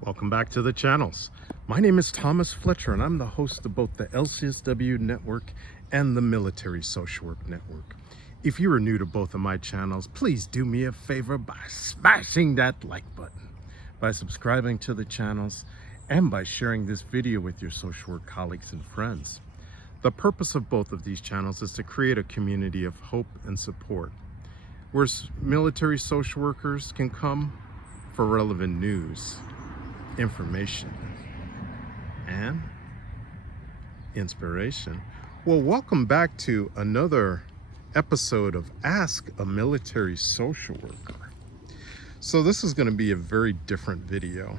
Welcome back to the channels. My name is Thomas Fletcher and I'm the host of both the LCSW network and the Military Social Work Network. If you are new to both of my channels, please do me a favor by smashing that like button, by subscribing to the channels, and by sharing this video with your social work colleagues and friends. The purpose of both of these channels is to create a community of hope and support, where military social workers can come for relevant news, information, and inspiration. Well, welcome back to another episode of Ask a Military Social Worker. So this is going to be a very different video.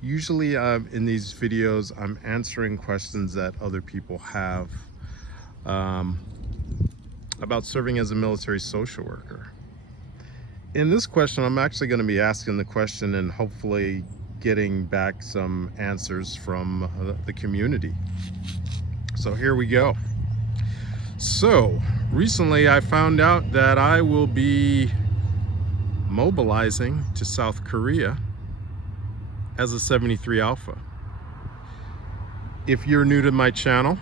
Usually in these videos I'm answering questions that other people have about serving as a military social worker. In this question, I'm actually going to be asking the question and hopefully getting back some answers from the community. So here we go. So recently I found out that I will be mobilizing to South Korea as a 73 Alpha. If you're new to my channel,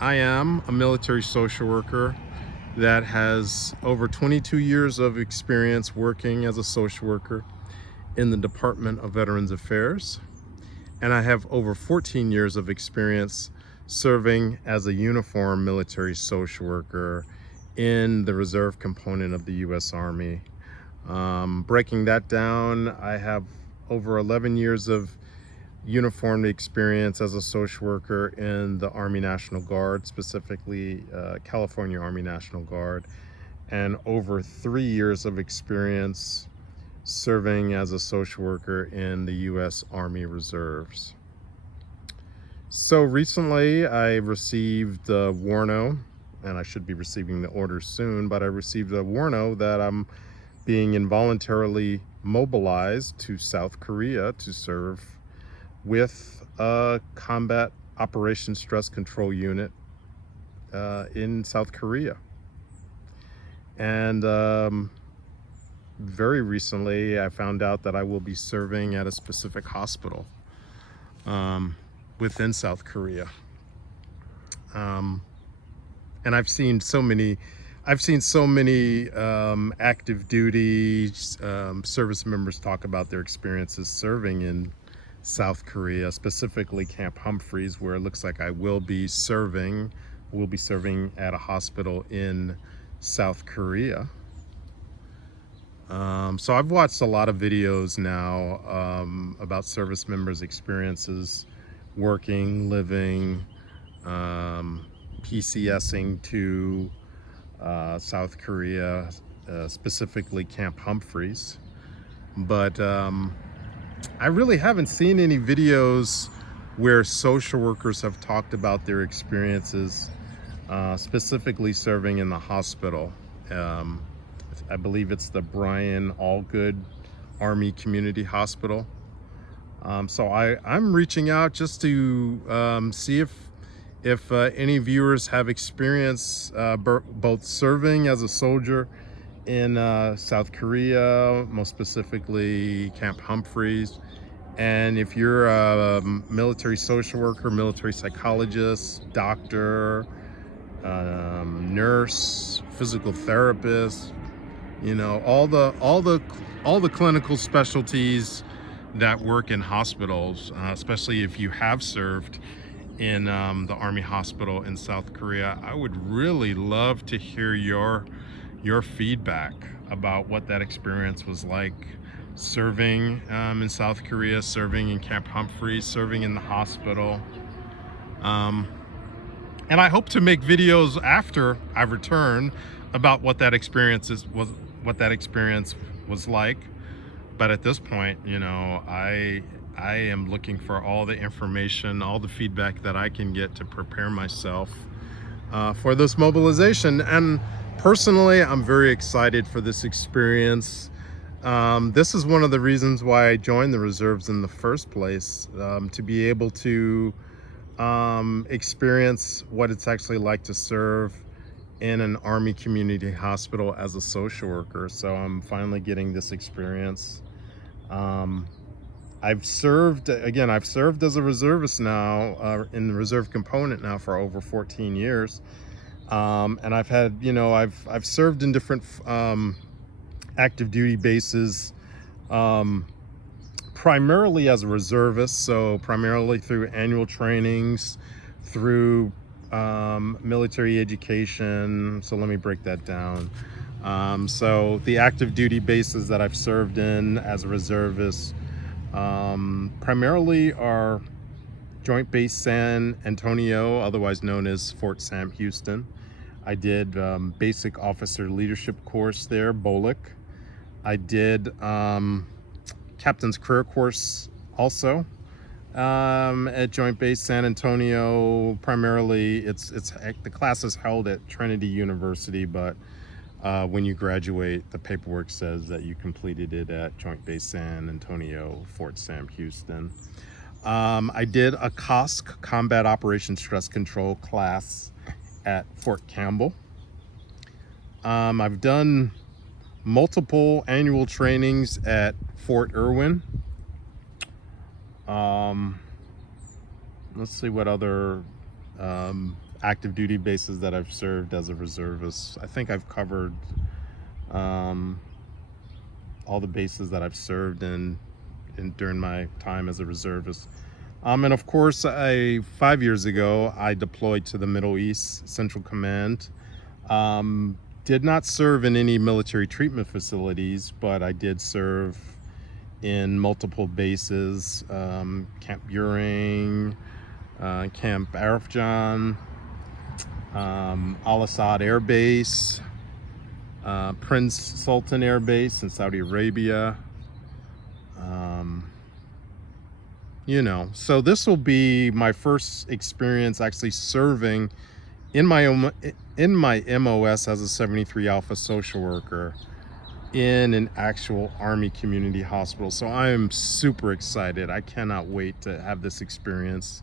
I am a military social worker that has over 22 years of experience working as a social worker in the Department of Veterans Affairs, and I have over 14 years of experience serving as a uniformed military social worker in the reserve component of the U.S. Army. Breaking that down, I have over 11 years of uniformed experience as a social worker in the Army National Guard, specifically California Army National Guard, and over 3 years of experience serving as a social worker in the U.S. Army Reserves. So recently I received a warno, and I should be receiving the order soon, but I received a warno that I'm being involuntarily mobilized to South Korea to serve with a combat operations stress control unit in South Korea. And very recently I found out that I will be serving at a specific hospital within South Korea. And I've seen so many active duty service members talk about their experiences serving in South Korea, specifically Camp Humphreys, where it looks like I will be serving at a hospital in South Korea. So I've watched a lot of videos now about service members' experiences working, living, PCSing to South Korea, specifically Camp Humphreys. But I really haven't seen any videos where social workers have talked about their experiences, specifically serving in the hospital. I believe it's the Brian Allgood Army Community Hospital. So I'm reaching out just to see if any viewers have experience both serving as a soldier in South Korea, most specifically Camp Humphreys, and if you're a military social worker, military psychologist, doctor, nurse, physical therapist, you know, all the clinical specialties that work in hospitals, especially if you have served in the Army hospital in South Korea. I would really love to hear your feedback about what that experience was like serving in South Korea, serving in Camp Humphreys, serving in the hospital. And I hope to make videos after I return about what that experience was like. But at this point, you know, I am looking for all the information, all the feedback that I can get to prepare myself for this mobilization. And personally, I'm very excited for this experience. This is one of the reasons why I joined the reserves in the first place, to be able to experience what it's actually like to serve in an Army community hospital as a social worker. So I'm finally getting this experience. I've served as a reservist now, in the reserve component now for over 14 years. And I've had, I've served in different active duty bases, primarily as a reservist, so primarily through annual trainings, through military education. So let me break that down. So the active duty bases that I've served in as a reservist primarily are Joint Base San Antonio, otherwise known as Fort Sam Houston. I did basic officer leadership course there, BOLIC. I did captain's career course also at Joint Base San Antonio. Primarily, the class is held at Trinity University, but when you graduate, the paperwork says that you completed it at Joint Base San Antonio, Fort Sam Houston. I did a COSC, Combat Operations Stress Control class at Fort Campbell. I've done multiple annual trainings at Fort Irwin. Let's see what other active duty bases that I've served as a reservist. I think I've covered all the bases that I've served in during my time as a reservist. And of course, 5 years ago, I deployed to the Middle East Central Command. Did not serve in any military treatment facilities, but I did serve in multiple bases, Camp Buring, Camp Arifjan, Al Asad Air Base, Prince Sultan Air Base in Saudi Arabia. So this will be my first experience actually serving in my MOS as a 73 Alpha social worker in an actual Army community hospital. So I am super excited. I cannot wait to have this experience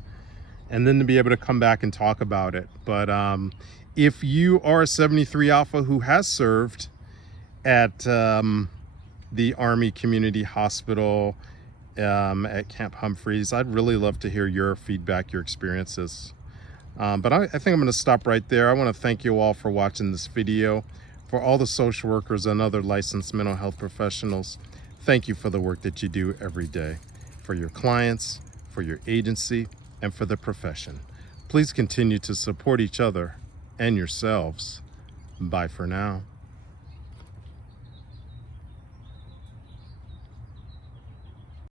and then to be able to come back and talk about it. But if you are a 73 Alpha who has served at the Army Community Hospital at Camp Humphreys, I'd really love to hear your feedback, your experiences. But I think I'm going to stop right there. I want to thank you all for watching this video. For all the social workers and other licensed mental health professionals, thank you for the work that you do every day, for your clients, for your agency, and for the profession. Please continue to support each other and yourselves. Bye for now.